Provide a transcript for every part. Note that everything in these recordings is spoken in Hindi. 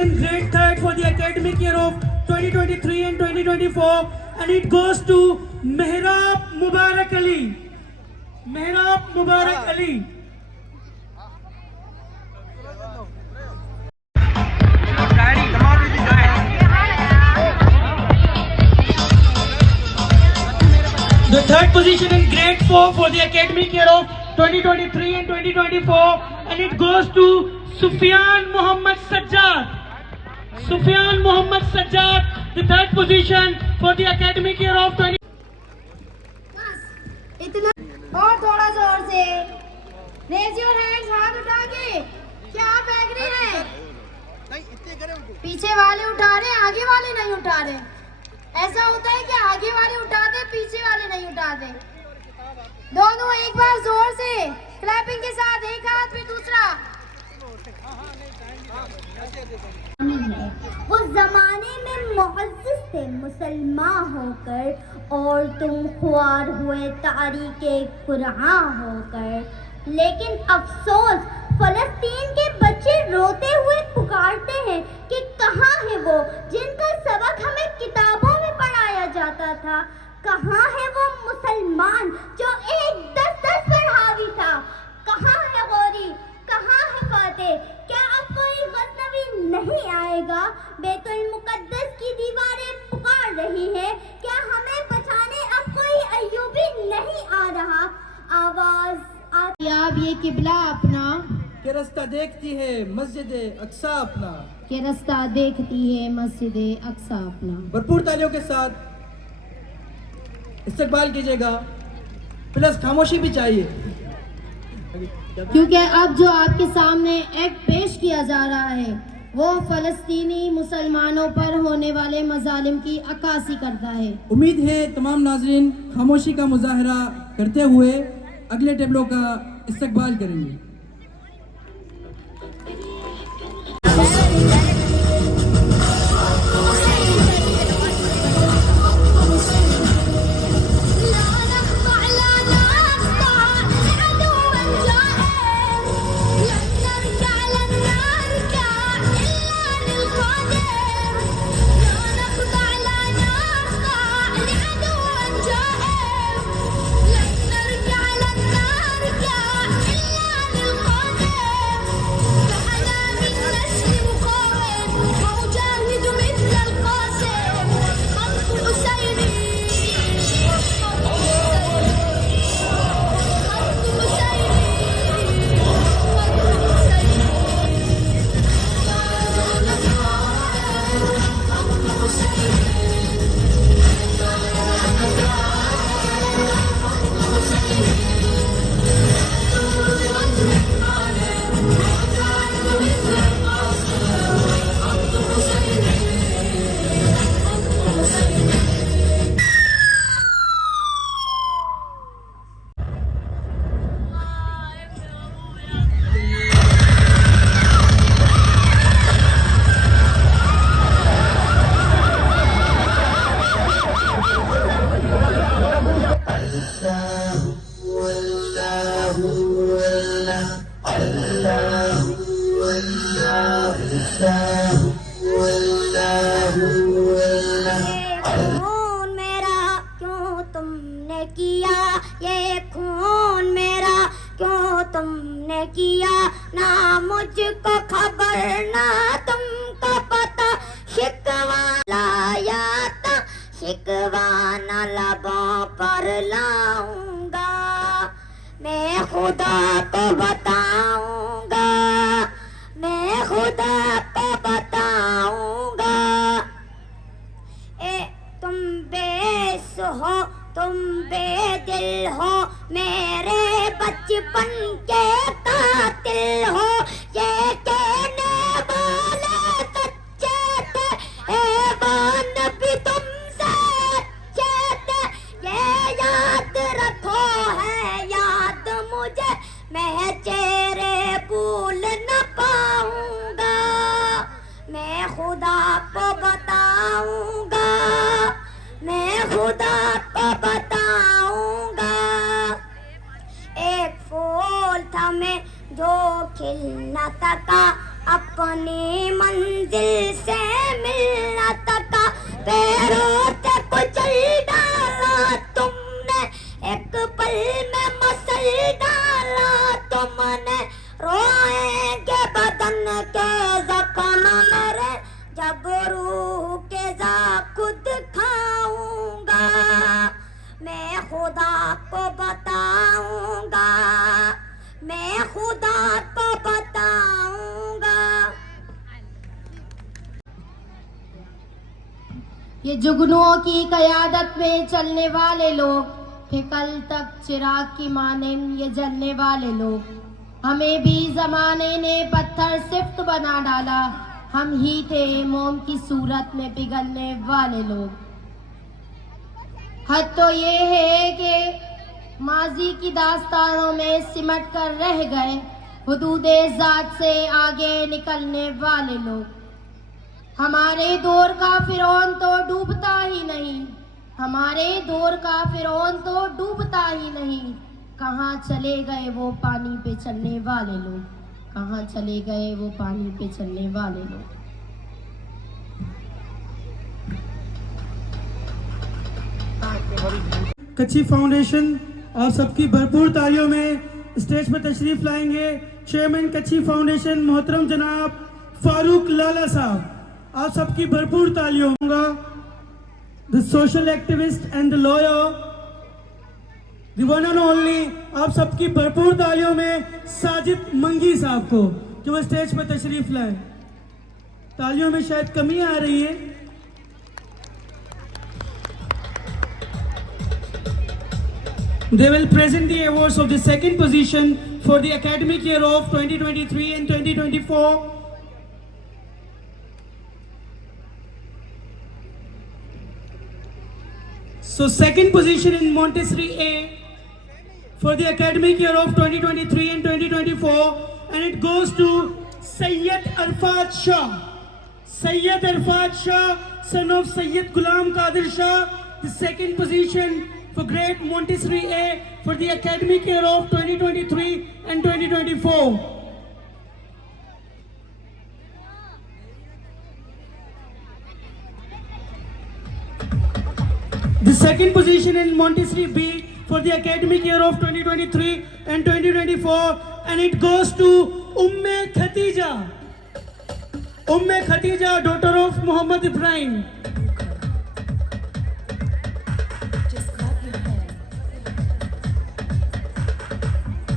position in grade 3rd for the academic year of 2023 and 2024, and it goes to Mehrab Mubarak Ali. Mehrab Mubarak Ali. The third position in grade 4 for the academic year of 2023 and 2024, and it goes to Sufyan Muhammad Sajjad. Sufyan Muhammad Sajjad, the third position for the academic year of 20. इतना और थोड़ा जोर से रेज योर हैंड्स, हाथ उठा के। क्या आप एग्री हैं? पीछे वाले उठा रहे, आगे वाले नहीं उठा रहे। ऐसा होता है कि आगे वाले उठाते, पीछे वाले नहीं उठाते। दोनों एक बार जोर से क्लैपिंग के साथ, एक हाथ में दूसरा। उस जमाने में मुअज़्ज़िज़ थे मुसलमान होकर, और तुम ख्वार हुए तारीके कुरान होकर। लेकिन अफसोस, फलस्तीन के बच्चे रोते हुए पुकारते हैं कि कहाँ है वो जिनका सबक हमें किताबों में पढ़ाया जाता था। कहाँ है वो मुसलमान जो एक 10-10 पर हावी था। कहाँ है गौरी, कहाँ है फातेह? क्या अब कोई गज़नवी नहीं आएगा? बैतुल मुक़द्दस की दीवारें पुकार रही है। क्या हमें बचाने अब कोई अय्यूबी नहीं आ रहा? आवाज आती। अब ये किबला अपना के रास्ता देखती है मस्जिद अक्सा अपना। के रास्ता देखती है मस्जिद अक्सा अपना। भरपूर तालियों के साथ इस्तकबाल कीजिएगा, प्लस खामोशी भी चाहिए, क्योंकि अब जो आपके सामने एक्ट पेश किया जा रहा है वो फलस्तीनी मुसलमानों पर होने वाले मजालिम की अक्कासी करता है। उम्मीद है तमाम नाज़रीन खामोशी का मुजाहरा करते हुए अगले टेबलों का इस्तकबाल करेंगे। खून मेरा क्यों तुमने किया, ये खून मेरा क्यों तुमने किया? ना मुझको खबर ना तुमको पता, शिकवा लाया था शिकवा न लबों पर लाऊंगा। मैं खुदा को बताऊंगा, मैं खुदा को बताऊंगा। तुम बेस हो, तुम बेदिल हो, मेरे बचपन के कातिल हो। ये कहने वाले सच्चे थे, हैवान भी तुमसे अच्छे थे। ये याद रखो है याद मुझे, मैं चेहरे भूल न पाऊंगा। मैं खुदा को बताऊंगा, मैं खुदा को बताऊंगा। एक फूल था मैं जो खिल न सका, अब अपनी मंजिल से मिल न सका, पैरों से कुचल डाला तुमने, एक पल में मसल डाला तुमने, रोएंगे बदन के जख्म मेरे, जब रूह के जा खुद खाऊंगा, मैं खुदा को बताऊंगा, मैं खुदा को बताऊंगा। ये जुगनुओं की क़यादत में चलने वाले लोग थे कल तक चिराग की मानें ये जलने वाले लोग, हमें भी ज़माने ने पत्थर सिफ्त बना डाला, हम ही थे मोम की सूरत में पिघलने वाले लोग। हद तो ये है कि माजी की दास्तानों में सिमट कर रह गए हुदूदे ज़ात से आगे निकलने वाले लोग। हमारे दौर का फिरौन तो डूबता ही नहीं, हमारे दौर का फिरौन तो डूबता ही नहीं, कहाँ चले गए वो पानी पे चलने वाले लोग, कहाँ चले गए वो पानी पे चलने वाले लोग। कच्ची फाउंडेशन आप सबकी भरपूर तालियों में स्टेज पर तशरीफ लाएंगे चेयरमैन कच्ची फाउंडेशन मोहतरम जनाब फारूक लाला साहब, आप सबकी भरपूर तालियों होगा। The social activist and the lawyer, the one and only, आप सबकी भरपूर तालियों में साजिद मंगी साहब को जो वो स्टेज पर तशरीफ लाए। तालियों में शायद कमी आ रही है। They will present the awards of the second position for the academic year of 2023 and 2024. So second position in Montessori A for the academic year of 2023 and 2024, and it goes to Sayyid Arfat Shah. Sayyid Arfat Shah, son of Sayyid Ghulam Qadir Shah, the second position for grade Montessori A for the academic year of 2023 and 2024. The second position in Montessori B for the academic year of 2023 and 2024, and it goes to Umme Khatija. Umme Khatija, daughter of Muhammad Ibrahim.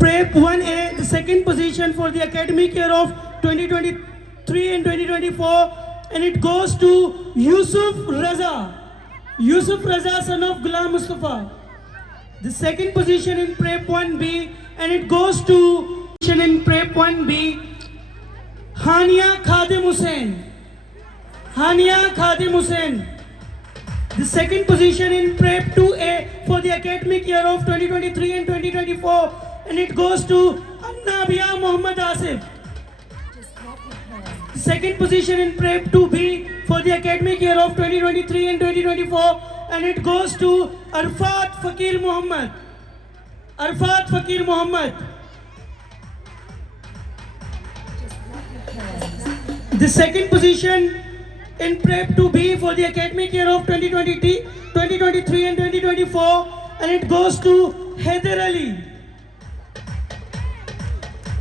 Prep 1A, the second position for the academic year of 2023 and 2024, and it goes to Yusuf Raza. Yusuf Raza, son of Ghulam Mustafa. The second position in Prep 1B, and it goes to in Prep 1B, Hania Khadim Hussain. Hania Khadim Hussain. The second position in Prep 2A for the academic year of 2023 and 2024, and it goes to Annabia Muhammad Asif. The second position in Prep 2B for the academic year of 2023 and 2024, and it goes to Arfat Fakir Muhammad. Arfat Fakir Muhammad. The second position in Prep 2B for the academic year of 2023 and 2024, and it goes to Haider Ali.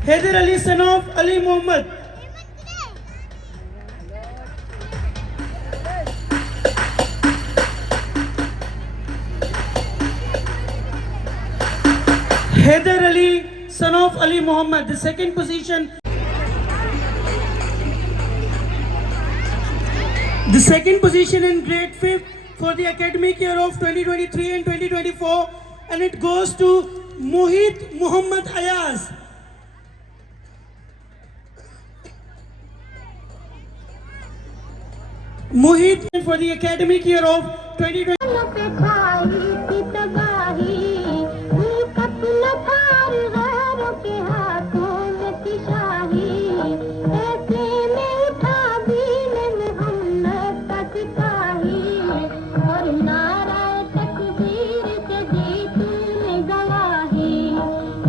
Haider Ali, son of Ali Muhammad. Haider Ali, son of Ali Muhammad. The second position. The second position in grade 5th for the academic year of 2023 and 2024, and it goes to Mohit Muhammad Ayaz. Mohit for the academic year of 2020.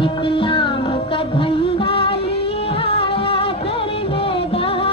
इस्लाम का झंडा ले आया दर मैदान।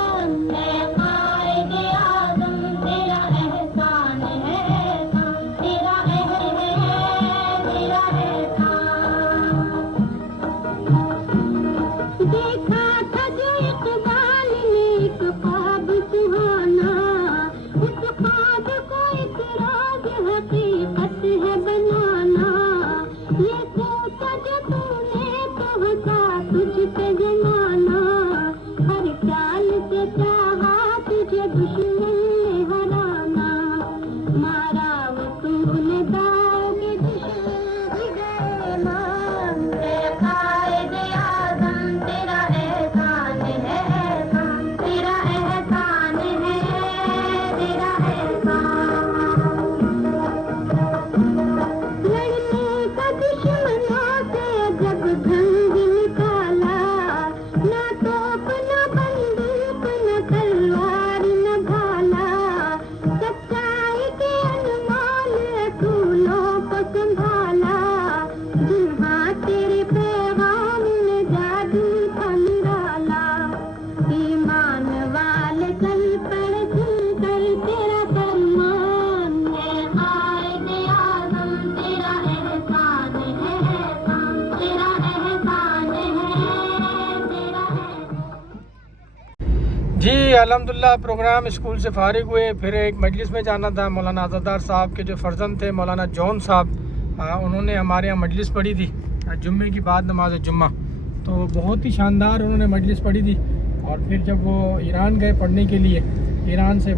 अल्हम्दुलिल्लाह प्रोग्राम स्कूल से फारिग हुए, फिर एक मजलिस में जाना था। मौलाना आज़ादार साहब के जो फर्जंद थे मौलाना जॉन साहब, उन्होंने हमारे यहाँ मजलिस पढ़ी थी जुम्मे की बाद नमाज जुम्मा। तो बहुत ही शानदार उन्होंने मजलिस पढ़ी थी। और फिर जब वो ईरान गए पढ़ने के लिए, ईरान से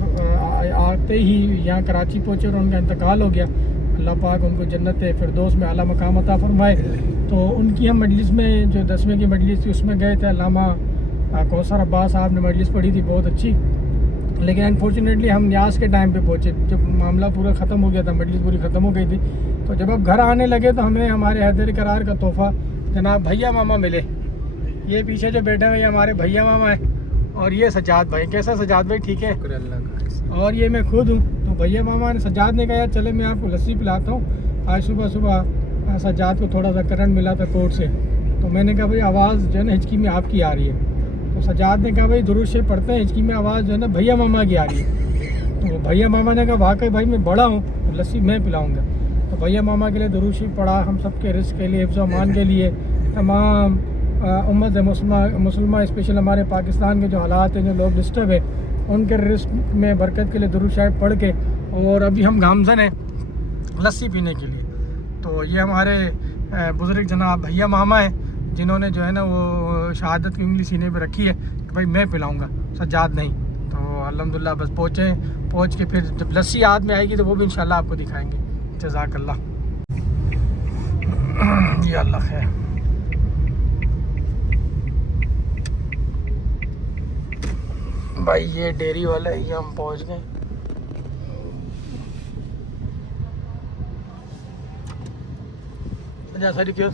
आते ही यहाँ कराची पहुँचे और उनका इंतकाल हो गया। अल्लाह पाक उनको जन्नत फिरदौस में आला मकाम अता फरमाए। तो उनकी हम मजलिस में जो 10वें की मजलिस थी उसमें गए थे। अल्लामा कौसर अब्बास साहब ने मजलिस पढ़ी थी, बहुत अच्छी। लेकिन अनफॉर्चुनेटली हम न्यास के टाइम पे पहुँचे, जब मामला पूरा ख़त्म हो गया था, मजलिस पूरी ख़त्म हो गई थी। तो जब अब घर आने लगे तो हमें हमारे हैदर करार का तोहफ़ा जनाब भैया मामा मिले। ये पीछे जो बैठे हैं ये हमारे भैया मामा हैं और ये सज्जाद भाई। कैसा सज्जाद भाई? ठीक है, अल्लाह का। और ये मैं खुद हूँ। तो भैया मामा ने सज्जाद ने कहा यार चले मैं आपको लस्सी पिलाता हूँ। आज सुबह सुबह सज्जाद को थोड़ा सा करंट मिला था कोर्ट से, तो मैंने कहा भाई आवाज़ जो है ना हिचकी में आपकी आ रही है। तो सज्जाद ने कहा भाई दुरूद शरीफ पढ़ते हैं, हिचकी में आवाज़ जो है ना भैया मामा की आ रही है। तो भैया मामा ने कहा वाकई भाई मैं बड़ा हूँ, लस्सी मैं पिलाऊँगा। तो भैया मामा के लिए दुरूद शरीफ पढ़ा, हम सब के रिस्क के लिए, हिफ्ज़ अमान के लिए, तमाम उम्मत मुसलमान स्पेशल हमारे पाकिस्तान के जो हालात हैं, जो लोग डिस्टर्ब है, उनके रिस्क में बरकत के लिए दुरूद शरीफ पढ़ के। और अभी हम गामज़न हैं लस्सी पीने के लिए। तो ये हमारे बुज़ुर्ग जनाब भैया मामा हैं जिन्होंने जो है ना वो शहादत की उंगली सीने पे रखी है कि भाई मैं पिलाऊंगा, सज्जाद नहीं। तो अल्हम्दुलिल्लाह बस पहुँच के फिर जब लस्सी हाथ में आएगी तो वो भी इंशाल्लाह आपको दिखाएंगे। जज़ाकल्लाह। या अल्लाह खैर। भाई ये डेयरी वाला है, ये हम पहुँच गए। अच्छा सर क्यों